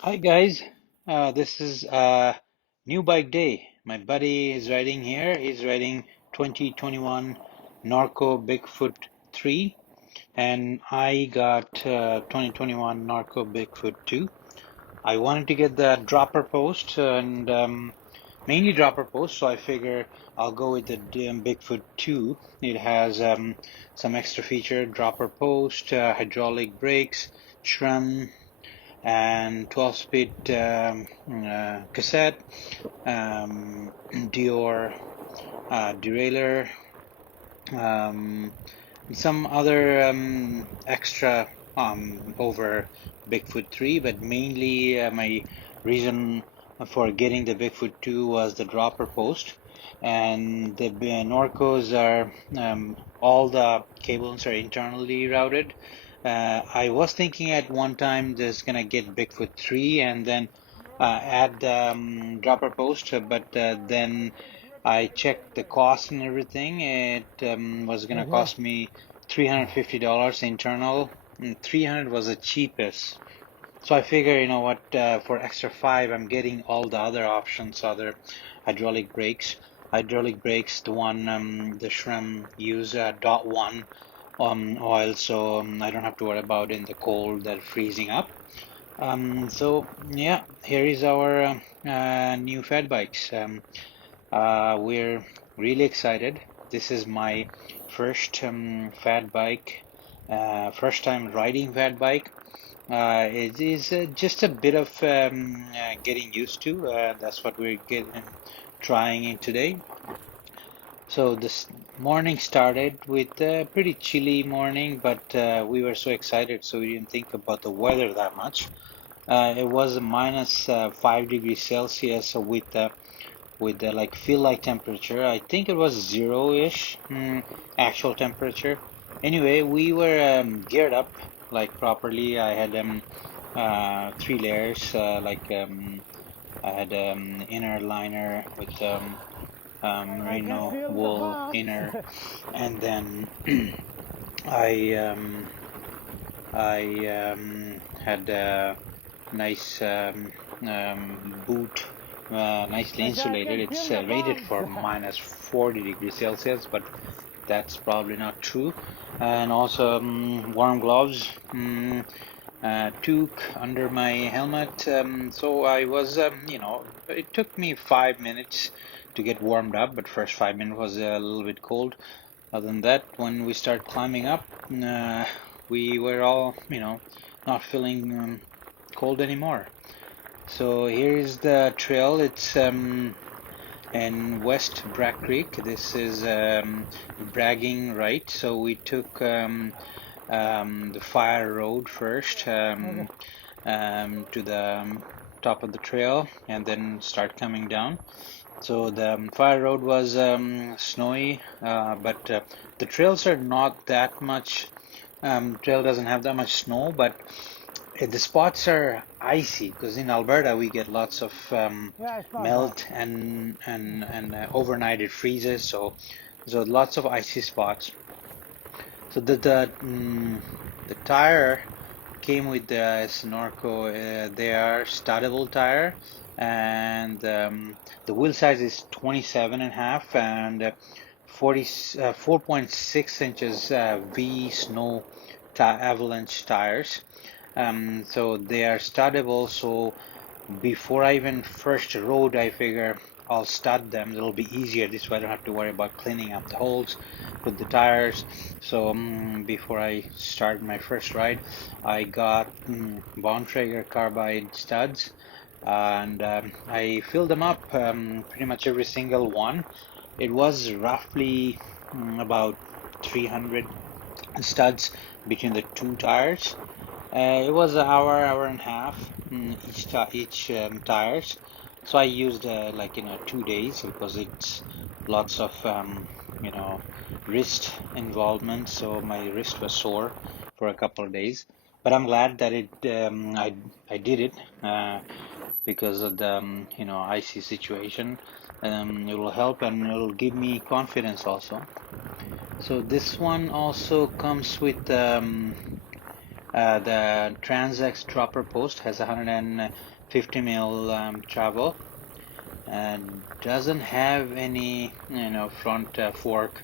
Hi guys, this is new bike day. My buddy is riding here. He's riding 2021 Norco Bigfoot 3, and I got 2021 Norco Bigfoot 2. I wanted to get the dropper post and mainly dropper post, so I figure I'll go with the Bigfoot 2. It has some extra feature: dropper post, hydraulic brakes, SRAM, and 12-speed cassette, Dior derailleur, um, some other extra over Bigfoot 3, but mainly my reason for getting the Bigfoot 2 was the dropper post. And the Norcos are all the cables are internally routed. I was thinking at one time just gonna get Bigfoot 3 and then add dropper post, but then I checked the cost and everything. It was gonna cost me $350 internal, and 300 was the cheapest. So I figure, you know what, for extra five, I'm getting all the other options, other hydraulic brakes. Hydraulic brakes, the one the SRAM use dot one oil, so I don't have to worry about in the cold that freezing up. So yeah, here is our new fat bikes. We're really excited. This is my first fat bike, first time riding fat bike. It is just a bit of getting used to. That's what we're trying in today. So this morning started with a pretty chilly morning, but we were so excited, so we didn't think about the weather that much. It was a minus 5 degrees Celsius with the like feel like temperature. I think it was zero-ish actual temperature. Anyway, we were geared up like properly. I had three layers. I had inner liner with merino wool inner, and then I had a nice boot, nicely insulated. It's rated for minus 40 degrees Celsius, but that's probably not true. And also warm gloves, toque under my helmet. So I was, it took me 5 minutes to get warmed up, but first 5 minutes was a little bit cold. Other than that, when we start climbing up, we were all, not feeling cold anymore. So here's the trail. It's in West Bragg Creek. This is Braggin Rights. So we took the fire road first to the top of the trail and then start coming down. So the fire road was snowy, but the trails are not that much. Trail doesn't have that much snow, but the spots are icy because in Alberta we get lots of melt and overnight it freezes. So lots of icy spots. So the tire came with the Norco. They are studdable tire, and the wheel size is 27 and a half and 4.6 inches V snow avalanche tires. So they are studdable. So before I even first rode, I figure I'll stud them. It'll be easier. This way I don't have to worry about cleaning up the holes with the tires. So before I start my first ride, I got Bontrager carbide studs, and I filled them up, pretty much every single one. It was roughly about 300 studs between the two tires. It was an hour and a half each tires. So I used like 2 days because it's lots of you know wrist involvement. So my wrist was sore for a couple of days. But I'm glad that I did it because of the icy situation. It will help and it will give me confidence also. So this one also comes with The Trans-X dropper post has 150 mil travel, and doesn't have any front fork,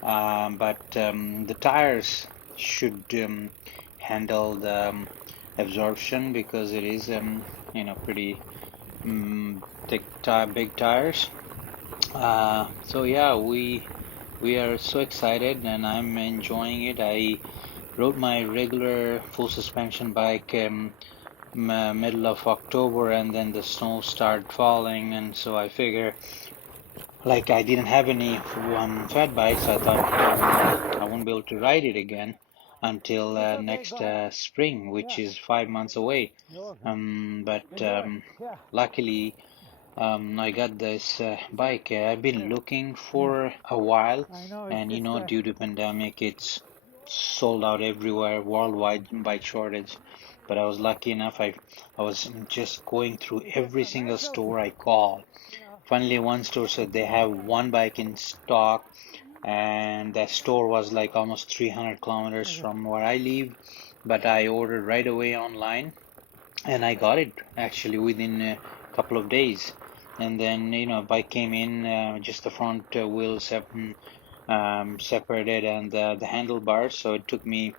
but the tires should handle the absorption, because it is pretty thick big tires. So yeah, we are so excited, and I'm enjoying it. I rode my regular full suspension bike middle of October, and then the snow started falling, and so I figure, like, I didn't have any fat bike, so I thought I won't be able to ride it again until next spring, which is 5 months away. But luckily, I got this bike. I've been looking for a while, and due to pandemic, it's sold out everywhere, worldwide bike shortage. But I was lucky enough. I was just going through every single store I called. Finally, one store said they have one bike in stock, and that store was like almost 300 kilometers from where I live. But I ordered right away online, and I got it actually within a couple of days. And then, bike came in, just the front wheels separated, and the handlebars. So it took me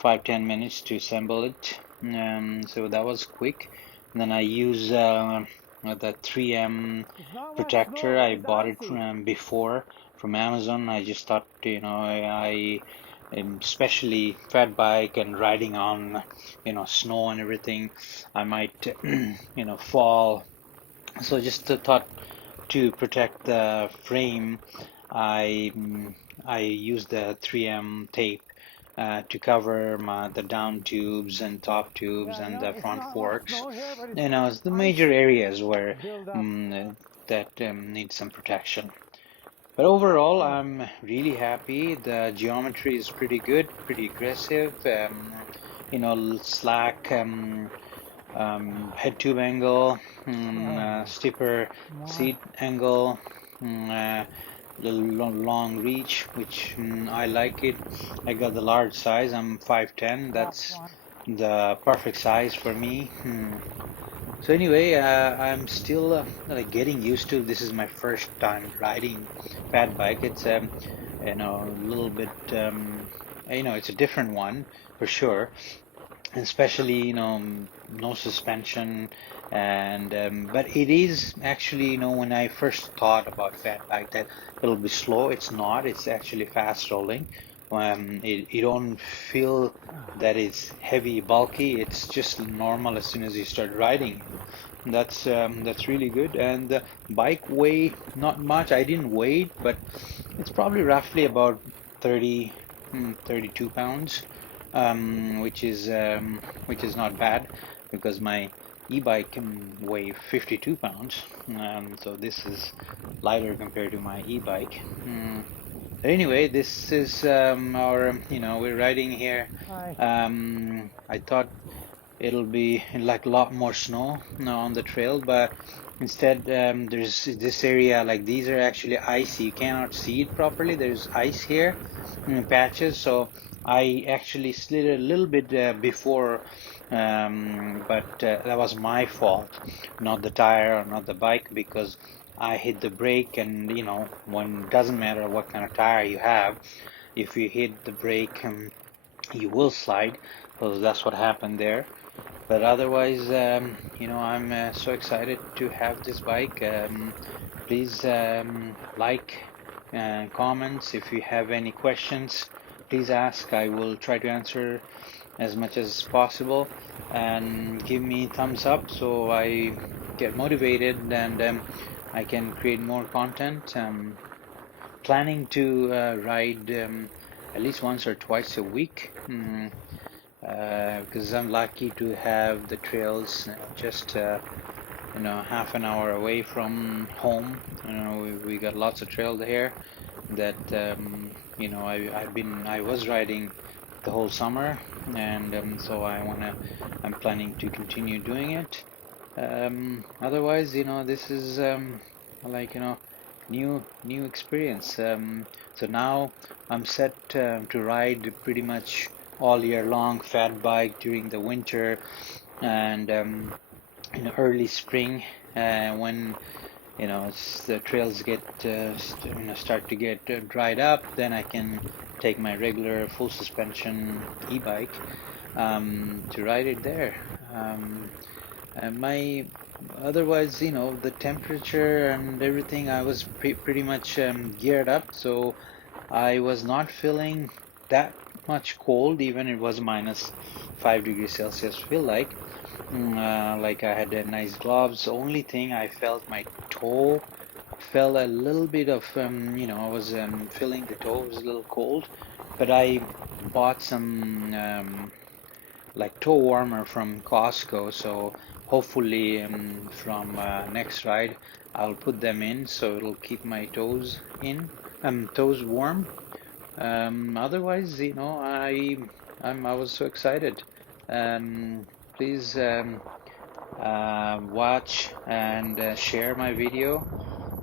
5-10 minutes to assemble it. So that was quick. And then I use the 3M protector. I bought it before from Amazon. I just thought, especially fat bike and riding on, snow and everything, I might, fall. So just thought to protect the frame, I I use the 3M tape to cover the down tubes and top tubes and the front forks. It's the major areas where that need some protection. But overall, I'm really happy. The geometry is pretty good, pretty aggressive. Slack head tube angle, steeper seat angle, little long reach, which I like it. I got the large size. I'm 5'10". That's the perfect size for me. So anyway, I'm still like getting used to. This is my first time riding fat bike. It's a little bit it's a different one for sure, especially no suspension, and but it is actually, when I first thought about fat bike, that it'll be slow. It's not. It's actually fast rolling. You don't feel that it's heavy, bulky. It's just normal as soon as you start riding it. That's really good. And the bike weigh not much. I didn't weigh it, but it's probably roughly about 30 32 pounds, which is not bad, because my e-bike can weigh 52 pounds. So this is lighter compared to my e-bike. Anyway, this is our, we're riding here. I thought it'll be like a lot more snow now on the trail, but instead, there's this area, like, these are actually icy. You cannot see it properly. There's ice here in patches, so I actually slid a little bit before, but that was my fault, not the tire or not the bike, because I hit the brake, and one doesn't matter what kind of tire you have, if you hit the brake, you will slide. So that's what happened there. But otherwise, I'm so excited to have this bike. Please like and comments. If you have any questions, please ask. I will try to answer as much as possible, and give me thumbs up so I get motivated, and I can create more content. Planning to ride at least once or twice a week. Because I'm lucky to have the trails just half an hour away from home. We got lots of trails here that I was riding the whole summer, and so I'm planning to continue doing it. Otherwise, this is like new experience. So now I'm set to ride pretty much all year long, fat bike during the winter, and in early spring, when the trails get start to get dried up, then I can take my regular full suspension e-bike to ride it there. My Otherwise, the temperature and everything, I was pretty much geared up, so I was not feeling that much cold, even it was -5 degrees Celsius, feel like I had nice gloves. The only thing I felt, my toe felt a little bit of, I was feeling the toe was a little cold, but I bought some like toe warmer from Costco, so hopefully from next ride I'll put them in so it'll keep my toes warm. Otherwise, I was so excited. Please watch and share my video.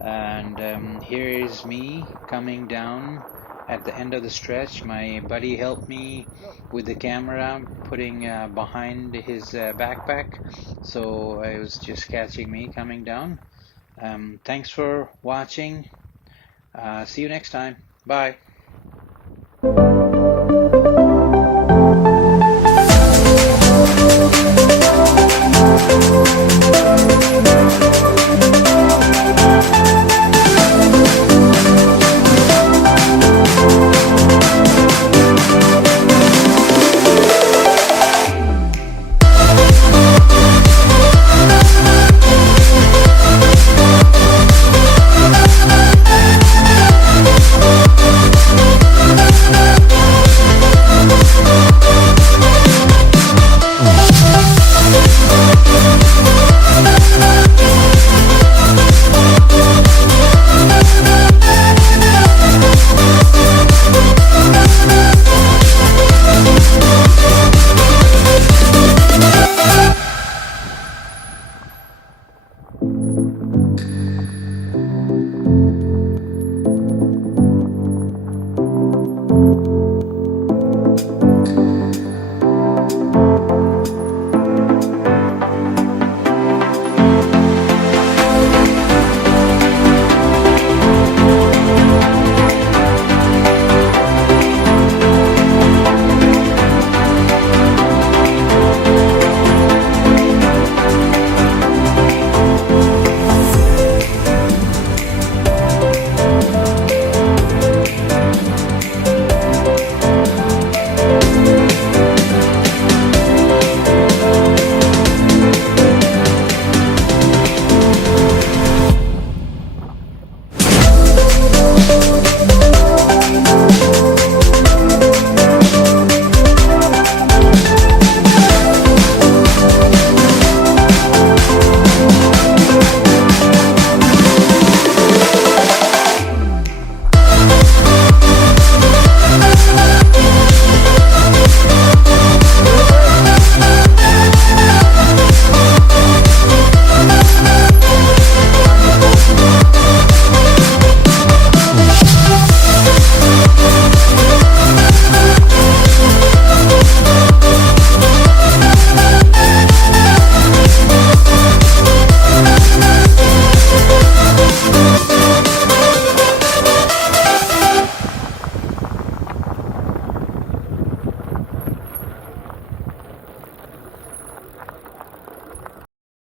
And here is me coming down at the end of the stretch. My buddy helped me with the camera, putting behind his backpack, so it was just catching me coming down. Thanks for watching. See you next time. Bye.